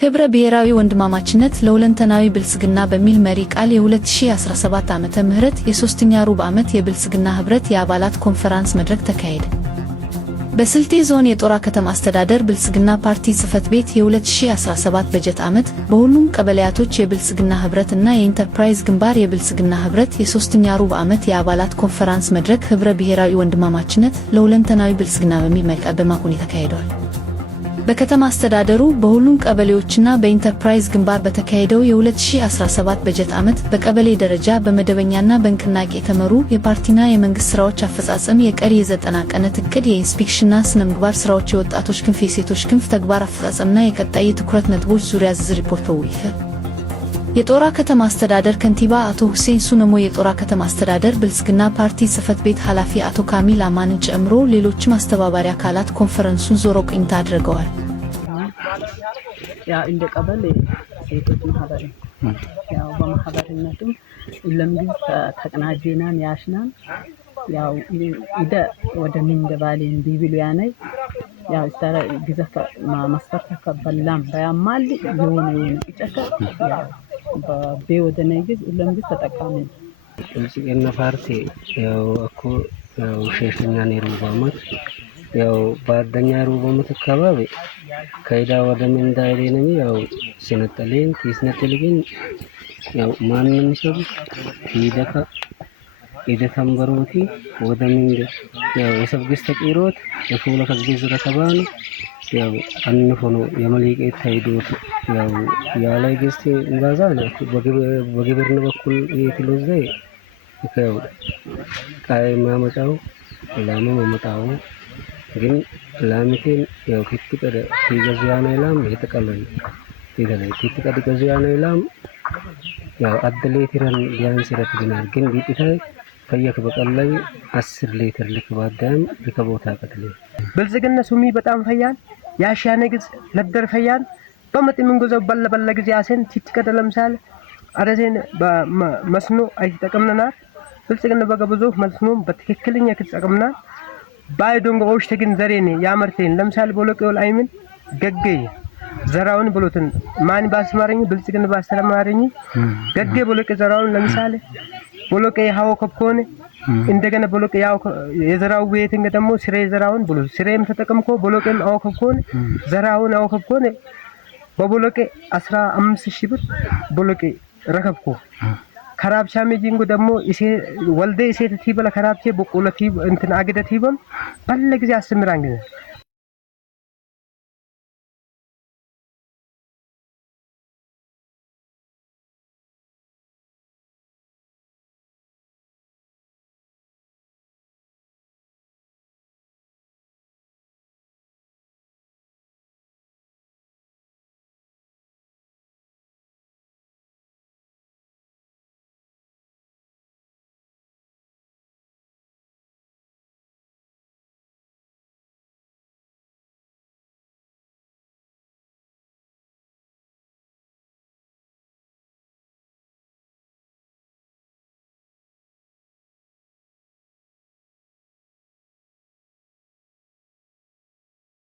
ህብረ ብሔራዊ ወንድማማችነት ለሁለንተናዊ ብልጽግና በሚል መሪ ቃል የ2017 ዓመተ ምህረት የሶስተኛ ሩብ ዓመት የብልጽግና ህብረት የአባላት ኮንፈረንስ መድረክ ተካሄደ። በስልጤ ዞን የጦራ ከተማ አስተዳደር ብልጽግና ፓርቲ ጽህፈት ቤት የ2017 በጀት ዓመት በሁሉም ቀበሌያቶች የብልጽግና ህብረት እና የኢንተርፕራይዝ ግንባር የብልጽግና ህብረት የሶስተኛ ሩብ ዓመት የአባላት ኮንፈረንስ መድረክ ህብረ ብሔራዊ ወንድማማችነት ለሁለንተናዊ ብልጽግና በሚል መሪ ቃል በደማቅ ሁኔታ ተካሂዷል። በከተማ አስተዳደሩ በሁሉም ቀበሌዎችና በኢንተርፕራይዝ ግንባር በተካሄደው የ2017 በጀት ዓመት በቀበሌ ደረጃ በመደበኛና በንቅናቄ የተመሩ የፓርቲና የመንግስት ስራዎች አፈጻጸም፣ የቀሪ የ90 ቀናት እቅድ፣ የኢንስፔክሽንና ስነ ምግባር ስራዎች፣ የወጣቶች ክንፍ፣ የሴቶች ክንፍ ተግባር አፈጻጸምና የቀጣይ የትኩረት ነጥቦች ዙሪያ ዝርዝር ሪፖርት በውይይት የጦራ ከተማ አስተዳደር ከንቲባ አቶ ሁሴን ሱነሞ፣ የጦራ ከተማ አስተዳደር ብልጽግና ፓርቲ ጽህፈት ቤት ኃላፊ አቶ ካሚል አማንን ጨምሮ ሌሎችም አስተባባሪ አካላት ኮንፈረንሱን ዞረው ቆይታ አድርገዋል። ያው እንደ ቀበሌ ሴቶች ማህበር ያው በማህበርነቱም ለምን ተቀናጀናን ያሽናን ያው እንደ ወደ ምንገባሌን ቢብሉ ያነይ ያው ስታራ ግዛፍ ማስተርታ ከበላም ባያማል የሆነ ይጨካ ያው በወደነይዝ ለምን ተጠቃሚ ብልጽግና ፓርቲ ያው እኮ ያው ሸሽኛ ነው ሩባማት ያው ባደኛ ሩባማት አካባቢ ከይዳ ወደ ምን እንዳይለኝ ያው ሲነጠለኝ ሲነጠልኝ ያው ማንንም ሰው ይደካ ይደተምበሮቲ ወደ ምን ያው የሰብግስ ተቂሮት የፉለ ከግዝ ተከባን ያው አንፎኖ የመሊቄ ታይዶት ያው ያላይ ገስቴ እንጋዛ ነው በግብርና በኩል የትሎዘ ያው ቃይ ማመጣው ላሙ ማመጣው ግን ላምቴን ያው ክትቀደ ይገዛና ላም የተቀለለ ይገዛይ ክትቀደ ገዛና ላም ያው አድሌትረን ቢያንስ ረክብናል ግን ቢጥታይ ፈየክ በቀላይ 10 ሊትር ልክባዳም ልከቦታ ቀጥለ ብልጽግና ሱሚ በጣም ፈያን ያሻነግዝ ለደር ፈያን በመጥም እንገዘው በለበለ ጊዜ ያሰን ትትቀደ ለምሳሌ አረዘን በመስኖ አይተጠቀምናና ብልጽግና በገበዞ መስኖ በትክክለኛ ከተጠቀምና ባይዶንጎ ኦሽተግን ዘሬኔ ያመርቴን ለምሳሌ ቦሎቄው አይምን ገገይ ዘራውን ብሎትን ማን ባስማረኝ ብልጽግና ባስተማረኝ ገገ ቦሎቄ ዘራውን ለምሳሌ ቦሎቄ ሃው ከብኮነ እንደገና ቦሎቄ ያው የዘራው ቤትን ደግሞ ስሬ ዘራውን ብሎ ስሬም ተጠቅምኮ ቦሎቄም አው ከብኮነ ዘራውን አው ከብኮነ በቦሎቄ 15000 ብር ቦሎቄ ረከብኮ ከራብቻ ሚጂንጉ ደግሞ እሴ ወልደ እሴ ተቲበለ ከራብቼ በቆለቲ እንትን አገደቲበም ባለ ጊዜ አስምራን ጊዜ